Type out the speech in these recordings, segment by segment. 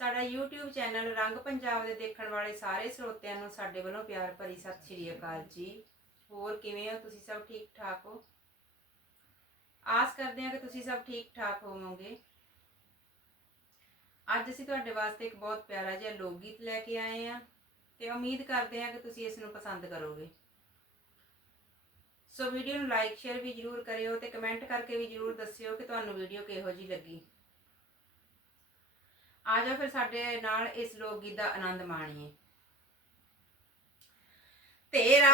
ਸਾਡਾ YouTube channel ਰੰਗ ਪੰਜਾਬ ਦੇ ਦੇਖਣ ਵਾਲੇ ਸਾਰੇ ਸਰੋਤਿਆਂ ਨੂੰ ਸਾਡੇ ਵੱਲੋਂ ਪਿਆਰ ਭਰੀ ਸਤਿ ਸ਼੍ਰੀ ਅਕਾਲ ਜੀ। ਹੋਰ ਕਿਵੇਂ ਹੋ? ਤੁਸੀਂ ਸਭ ਠੀਕ ਠਾਕ ਹੋ? ਆਸ ਕਰਦੇ ਹਾਂ ਕਿ ਤੁਸੀਂ ਸਭ ਠੀਕ ਠਾਕ ਹੋਵੋਗੇ। ਅੱਜ ਅਸੀਂ ਤੁਹਾਡੇ ਵਾਸਤੇ ਇੱਕ ਬਹੁਤ ਪਿਆਰਾ ਜਿਹਾ ਲੋਕ ਗੀਤ ਲੈ ਕੇ ਆਏ ਹਾਂ ਤੇ ਉਮੀਦ ਕਰਦੇ ਹਾਂ ਕਿ ਤੁਸੀਂ ਇਸ ਨੂੰ ਪਸੰਦ ਕਰੋਗੇ। ਸੋ ਵੀਡੀਓ ਨੂੰ ਲਾਈਕ ਸ਼ੇਅਰ ਵੀ ਜਰੂਰ ਕਰਿਓ ਤੇ ਕਮੈਂਟ ਕਰਕੇ ਵੀ ਜਰੂਰ ਦੱਸਿਓ ਕਿ ਤੁਹਾਨੂੰ ਵੀਡੀਓ ਕਿਹੋ ਜਿਹੀ ਲੱਗੀ। ਆ ਜਾਓ ਫਿਰ ਸਾਡੇ ਨਾਲ ਇਸ ਲੋਕ ਗੀਤ ਦਾ ਆਨੰਦ ਮਾਣੀਏ। ਤੇਰਾ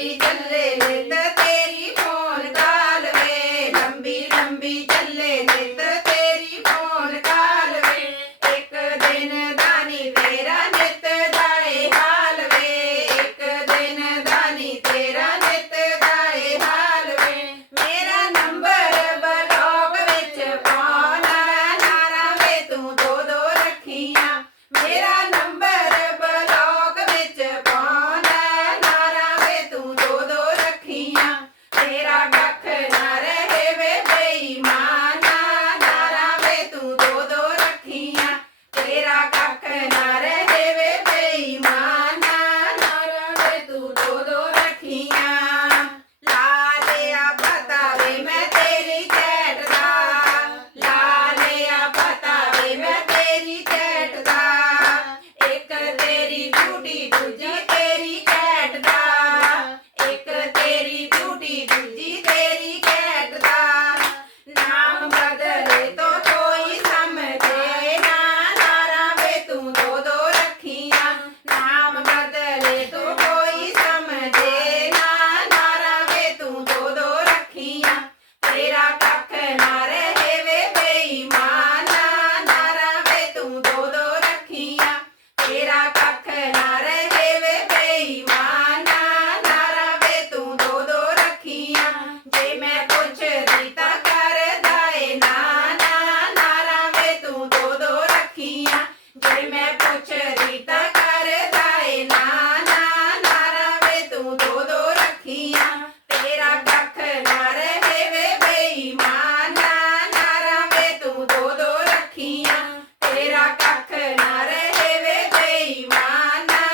Happy Todoraquinha. Mac